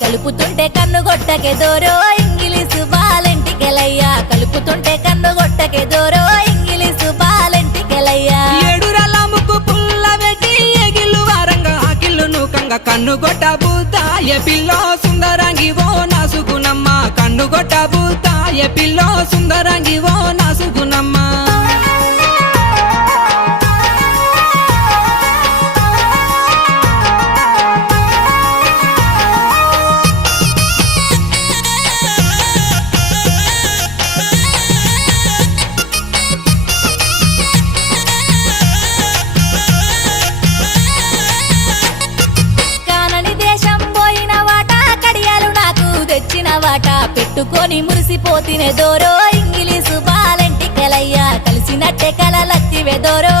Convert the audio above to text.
కలుపుతుంటే కన్ను గొట్టకే దోరో ఇంగిలీసు బాలెంటికెలయ్యా కలుపుతుంటే కన్ను గొట్టకే దోరో ఇంగిలీసు బాలెంటికెలయ్యా ఏడురల ముక్కు పుల్ల పెట్టి ఎగిల్లు వారంగా ఆకిల్లు నూకంగా కన్ను గొట్ట బూతాయ పిల్లో సుందరంగి ఓ నాసుగునమ్మ కన్ను గొట్ట బూతాయ పిల్లో సుందరంగి ఓ నాసుగునమ్మ వాట పెట్టుకొని మురిసిపోతినే దోరో ఇంగిలీసు బాలెంటికెలయ్యా కలిసినట్టే కలలత్తివే దోరో